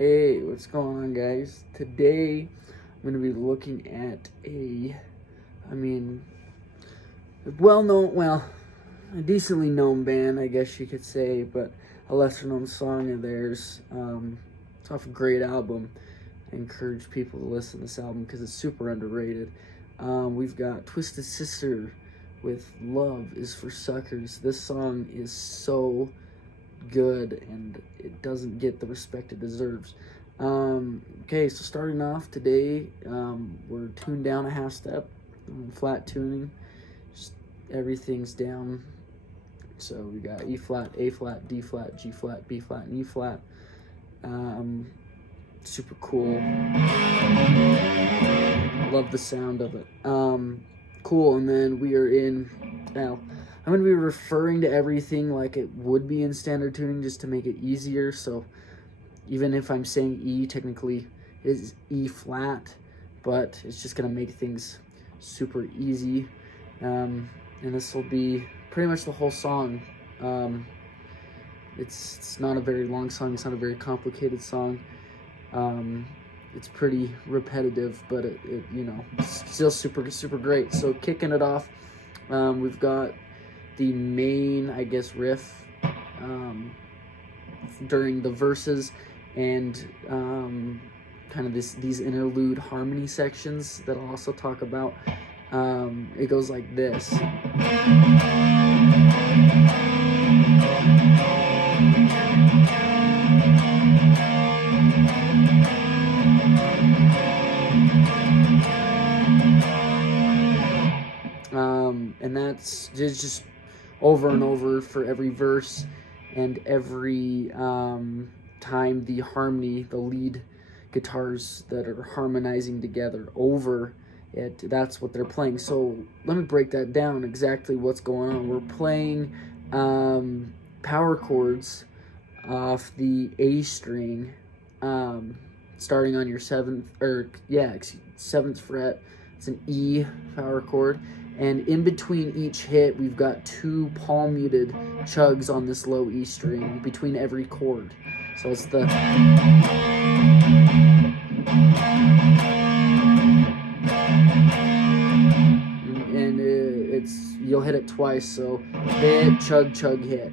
Hey, what's going on, guys? Today, I'm going to be looking at a decently known band, I guess you could say, but a lesser known song of theirs. It's off a great album. I encourage people to listen to this album because it's super underrated. We've got Twisted Sister with Love is for Suckers. This song is so good and it doesn't get the respect it deserves. Okay, so starting off today, we're tuned down a half step, flat tuning, just everything's down. So we got E flat, A flat, D flat, G flat, B flat, and E flat. Super cool. Love the sound of it. Cool, and then we are in, now, I'm going to be referring to everything like it would be in standard tuning just to make it easier. So even if I'm saying E, technically it is E flat, but it's just going to make things super easy. And this will be pretty much the whole song. It's not a very long song. It's not a very complicated song. It's pretty repetitive, but it it's still super great. So kicking it off, we've got the main, I guess, riff during the verses and kind of these interlude harmony sections that I'll also talk about. It goes like this. And that's just over and over for every verse and every time the harmony, the lead guitars that are harmonizing together over it, that's what they're playing. So let me break that down exactly what's going on. We're playing power chords off the A string, starting on your seventh fret. It's an E power chord. And in between each hit, we've got two palm muted chugs on this low E string between every chord. So it's the... And you'll hit it twice, so hit, chug, chug, hit.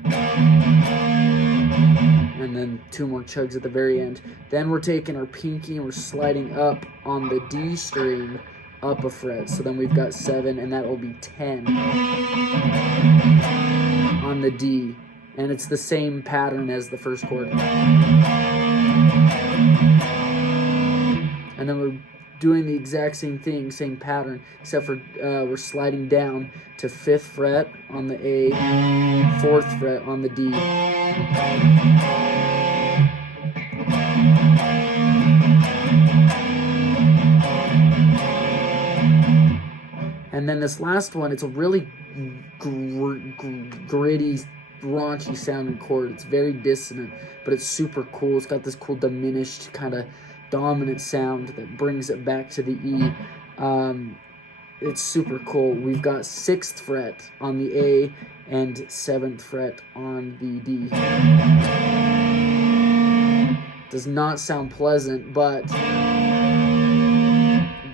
And then two more chugs at the very end. Then we're taking our pinky and we're sliding up on the D string, up a fret, so then we've got 7, and that will be 10 on the D, and it's the same pattern as the first chord. And then we're doing the exact same thing, same pattern, except for we're sliding down to 5th fret on the A, 4th fret on the D. And then this last one, it's a really gritty, raunchy sounding chord. It's very dissonant, but it's super cool. It's got this cool diminished kind of dominant sound that brings it back to the E. It's super cool. We've got 6th fret on the A and 7th fret on the D. Does not sound pleasant, but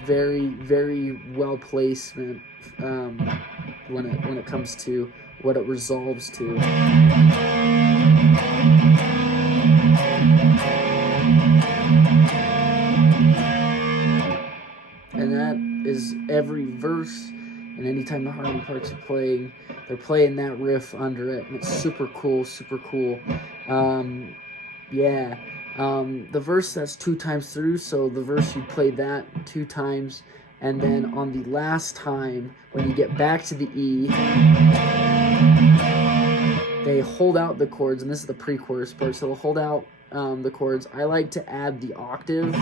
very well placement when it comes to what it resolves to. And that is every verse, and anytime the harmony parts are playing, they're playing that riff under it, and it's super cool. The verse, that's 2 times through, so the verse, you play that 2 times, and then on the last time, when you get back to the E, they hold out the chords, and this is the pre-chorus part, so they'll hold out the chords. I like to add the octave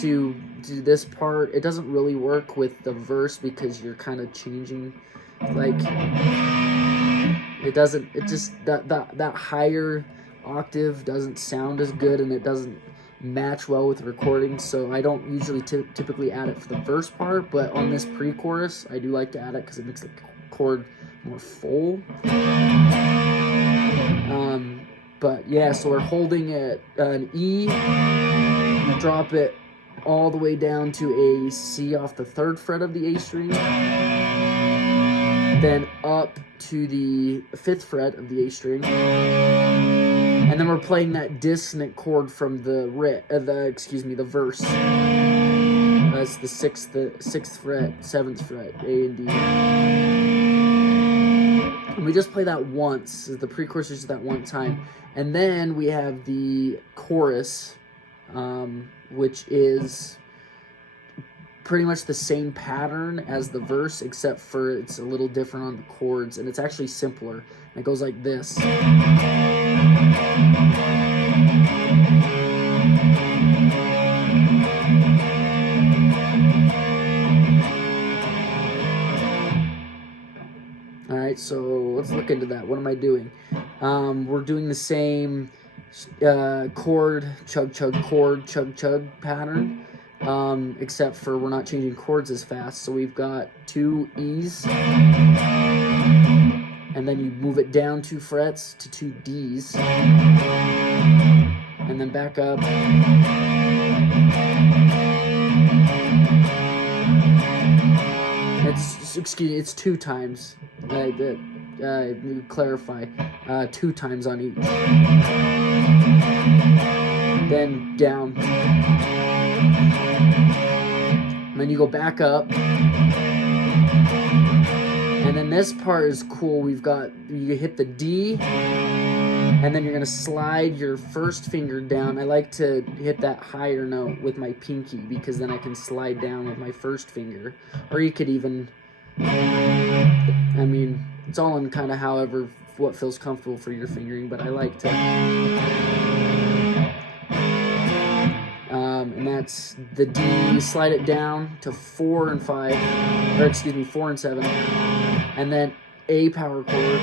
to this part. It doesn't really work with the verse because you're kind of changing, like... that higher octave doesn't sound as good, and it doesn't match well with the recording, so I don't usually typically add it for the verse part, but on this pre-chorus, I do like to add it because it makes the chord more full. But yeah, so we're holding it an E, you drop it all the way down to a C off the 3rd fret of the A string, then up to the 5th fret of the A string, and then we're playing that dissonant chord from the verse. That's the 6th fret, 7th fret, A and D. And we just play that once, the pre-chorus is that one time. And then we have the chorus, which is pretty much the same pattern as the verse, except for it's a little different on the chords, and it's actually simpler. And it goes like this. Alright, so let's look into that. What am I doing? We're doing the same chord, chug, chug, chord, chug, chug pattern, except for we're not changing chords as fast. So we've got 2 E's, and then you move it down 2 frets to 2 D's, and then back up. It's 2 times. Need to clarify. 2 times on each. Then down. And then you go back up. And then this part is cool. You hit the D, and then you're gonna slide your first finger down. I like to hit that higher note with my pinky, because then I can slide down with my first finger. Or you could even, I mean, it's all in kind of what feels comfortable for your fingering, but I like to, and that's the D, slide it down to 4 and 5, or excuse me, 4 and 7, and then A power chord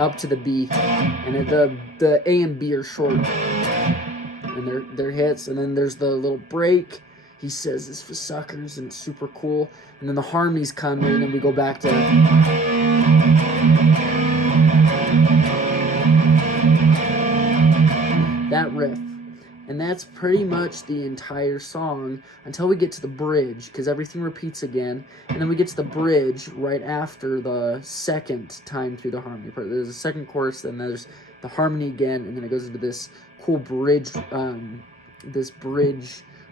up to the B, and the A and B are short, and they're hits, and then there's the little break. He says it's for suckers, and it's super cool. And then the harmonies come in, and we go back to that riff. And that's pretty much the entire song until we get to the bridge, because everything repeats again. And then we get to the bridge right after the second time through the harmony part. There's a second chorus, then there's the harmony again, and then it goes into this cool bridge,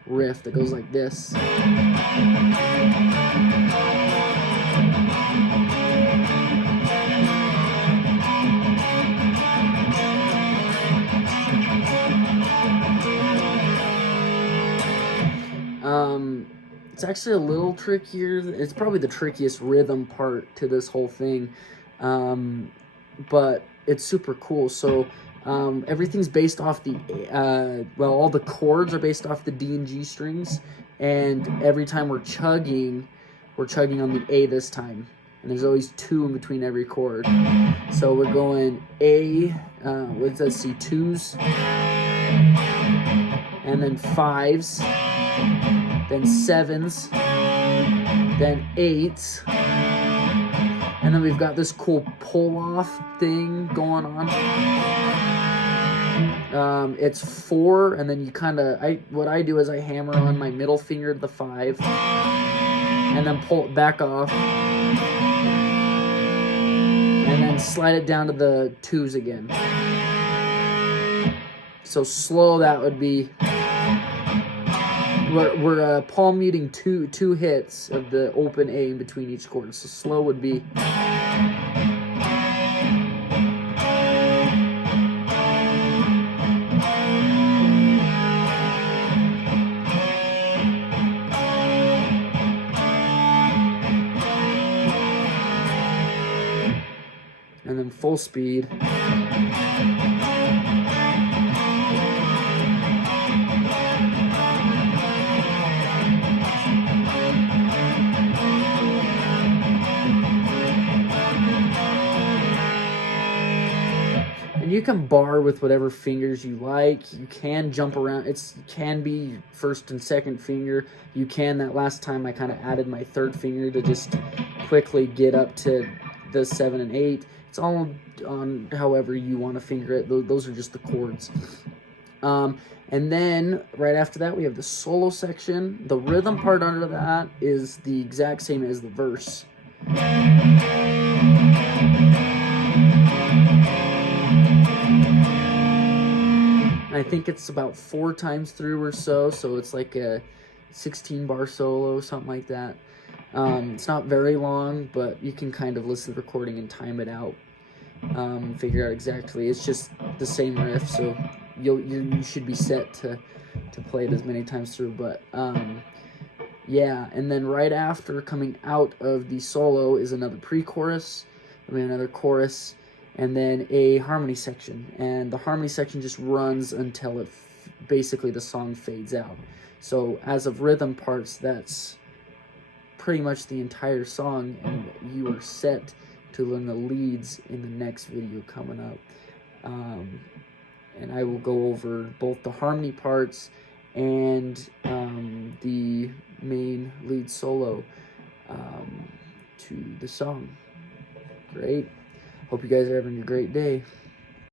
riff that goes like this. It's actually a little trickier. It's probably the trickiest rhythm part to this whole thing, but it's super cool. So everything's based off all the chords are based off the D and G strings, and every time we're chugging on the A this time, and there's always 2 in between every chord. So we're going A, let's see, 2s, and then 5s, then 7s, then 8s, and then we've got this cool pull-off thing going on. It's 4, and then you what I do is I hammer on my middle finger to the 5, and then pull it back off, and then slide it down to the 2s again. So slow, that would be, we're palm muting two hits of the open A in between each chord. So slow would be, and then full speed. And you can bar with whatever fingers you like. You can jump around. It can be first and second finger. You can, that last time I kind of added my 3rd finger to just quickly get up to the 7 and 8. It's all on however you want to finger it. Those are just the chords. And then right after that, we have the solo section. The rhythm part under that is the exact same as the verse. I think it's about 4 times through or so it's like a 16-bar solo, something like that. It's not very long, but you can kind of listen to the recording and time it out, figure out exactly. It's just the same riff, so you should be set to play it as many times through. But yeah, and then right after coming out of the solo is another pre-chorus, another chorus, and then a harmony section. And the harmony section just runs until it basically the song fades out. So as of rhythm parts, that's pretty much the entire song, and you are set to learn the leads in the next video coming up. And I will go over both the harmony parts and the main lead solo to the song. Great. Hope you guys are having a great day.